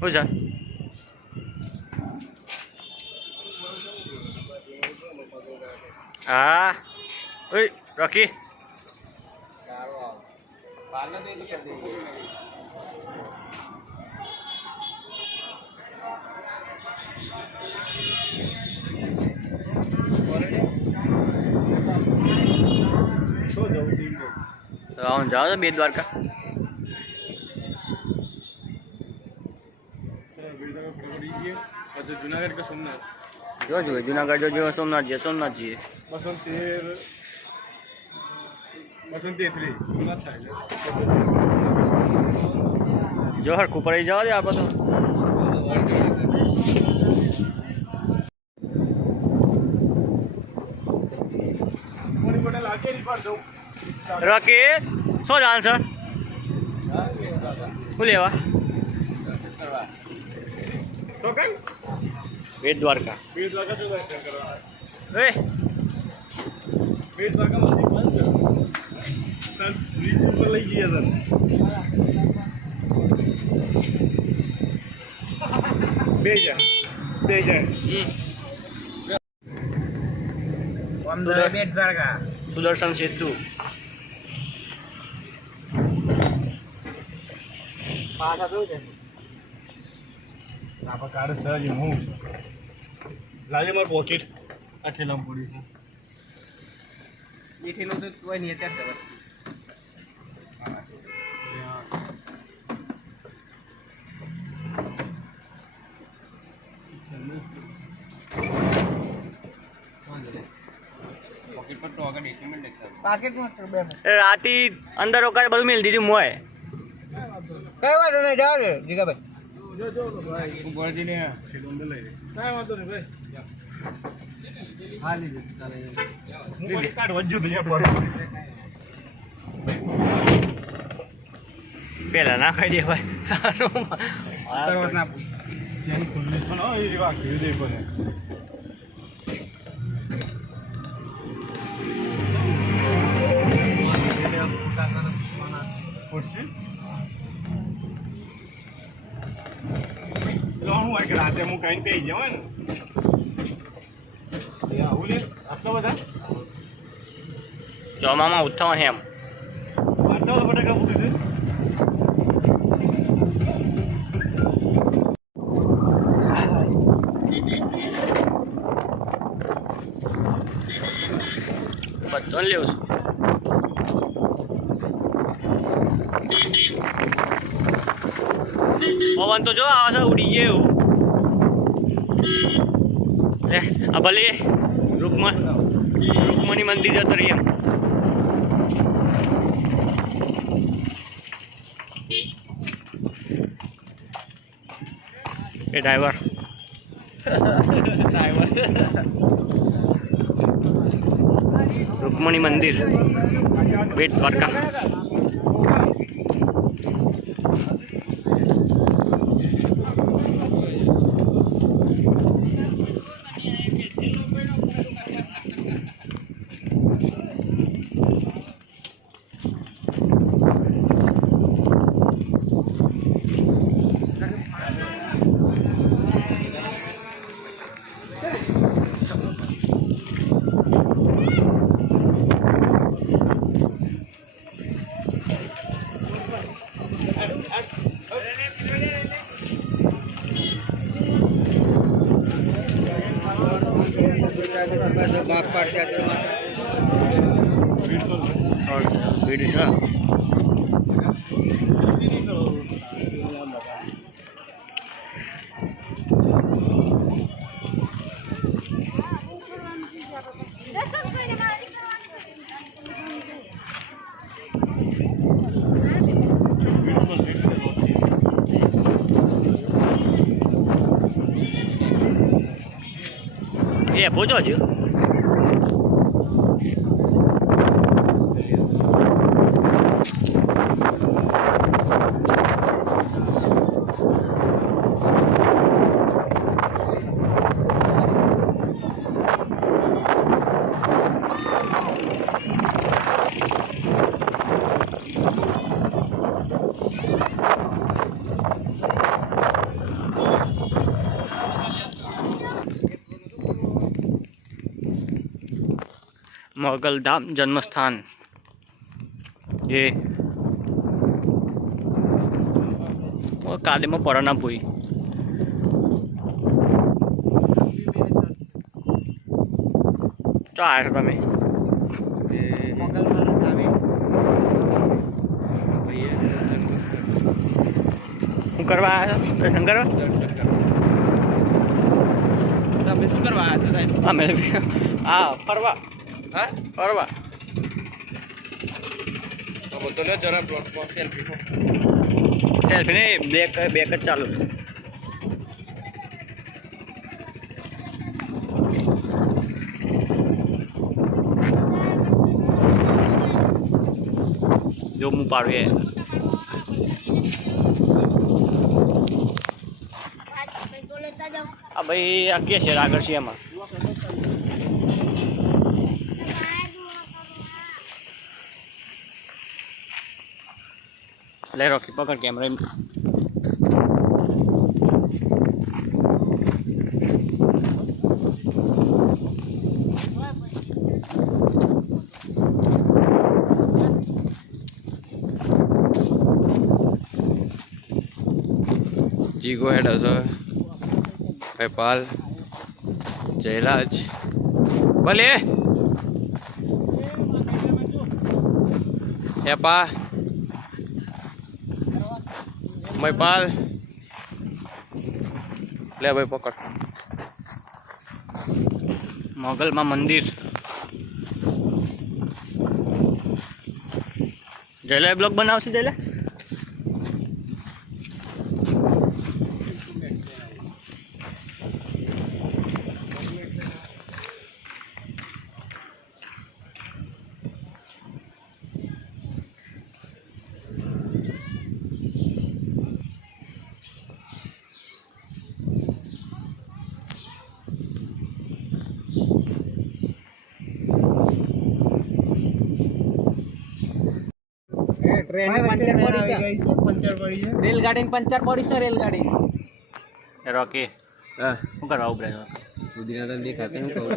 શું છે? હા ઓય રોકી જાઓ છો બેટ દ્વારકા जूनागढ़ का सोमनाथ जो जूनागढ़ जो सोमनाथ जी बसंतेर सोमनाथ साइड जो हर कुपर ही जाओ आप तो रोकी शो जान सर लेवा बेट द्वारका जो दर्शन करवाना ए बेट द्वारका मंदिर बंद है सर ब्रिज ऊपर ले गया सर बेजा बेट द्वारका सुदर्शन सेतु पासा तो आप कार्ड सर ये हूँ लाजे मार पॉकेट अकेला पड़ी है ये ठेलो तो कोई नहीं है राती अंदर होकर બધું મિલ દીધું મોય કઈ વાત નહીં જાવ રે જીગાભાઈ जो भाई गोरजी ने सिलेंडर ले ले काय वांधो नहीं भाई हां लीजिए चले मोबाइल कार्ड वज्जू दिया पड़े પેલા ના ખાઈ દે ભાઈ સારું तरवात ना चेन खुलने पण ओ ये वा खेळ दे पण कुर्सी હું આ કે રાતે હું કઈ પે જવા ને યા ઓલે આટલા બધા ચોમામાં ઉઠાવ એમ આટલા બધા બટાકા ફૂટી છે બધું લેવું છું પવન તો જો આવે છે ઉડી ગયો લે આ ભલે રૂકમણી મંદિર જતો રહી એમ એ ડ્રાઈવર રૂકમણી મંદિર બેટ દ્વારકા भाग पाडते बीड છે એ પૂછો છું મોગલધામ જન્મસ્થાન એ કાદેમાં પરાના ભૂઈ તો આવ્યા તમે શું કરવા આવ્યા છો? દર્શન કરવા? તમે શું કરવા આવ્યા છો? અમે હા ફરવા. હા ફરવા તો લો જરા બ્લોક સેલ્ફી સેલ્ફી ને બેક જ ચાલુ છે. જો હું પાડું એ આ ભાઈ આ કે છે આગળ છે એમાં લે રોકી પકડ કેમેરા. જીગો હેડ હશે વેપાલ જયરાજ ભલે હેપા મયપાલ લે ભાઈ પકડ. મોગલમાં મંદિર જયલા બ્લોગ બનાવશે જયલા. ટ્રેન પંચર પડી છે. રેલગાડી પંચર પડી છે. રેલગાડી રોકી હા શું કરવા ઉભરે છો? સુધીના દેખાતે હું કહું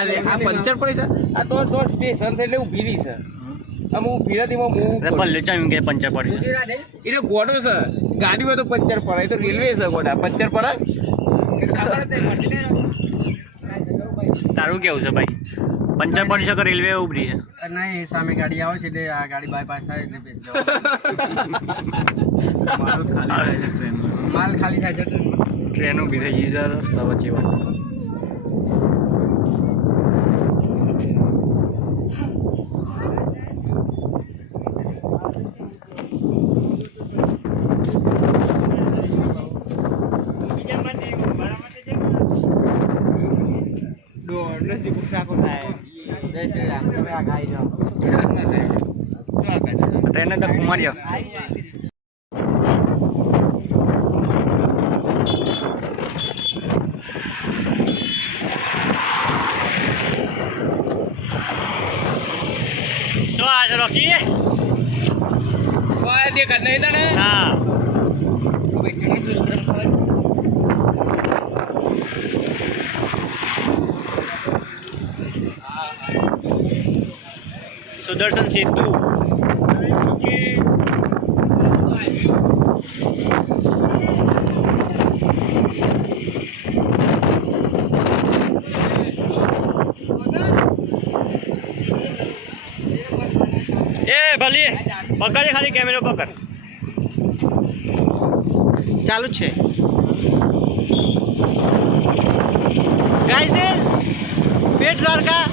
અરે આ પંચર પડી છે. આ તો સ્ટેશન છે એટલે ઊભી રહી છે. આમ ઊભી નથી હું પલ્લે ચામ કે પંચર પડી છે. એ તો ગોડો છે ગાડીમાં તો પંચર પડે તો રેલવે છે ગોડા પંચર પડે. તારું કેવું છે ભાઈ? પંચર પડી છે કે રેલવે ઉભરી છે? નહીં, સામે ગાડી આવે છે એટલે આ ગાડી બાયપાસ થાય એટલે માલ ખાલી થાય છે ટ્રેનમાં. ટ્રેન ઉભી થઈ ગઈ છે રસ્તા વચ્ચે. ટ્રેન તો કુમાર્યો શું આજે રોકી દેખાત નહીં તને હા સુદર્શન સેતુ એ ભલી પકડ ખાલી કેમેરો પકડ ચાલુ જ છે ગાઈસ પેટ દ્વારકા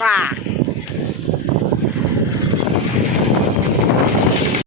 પા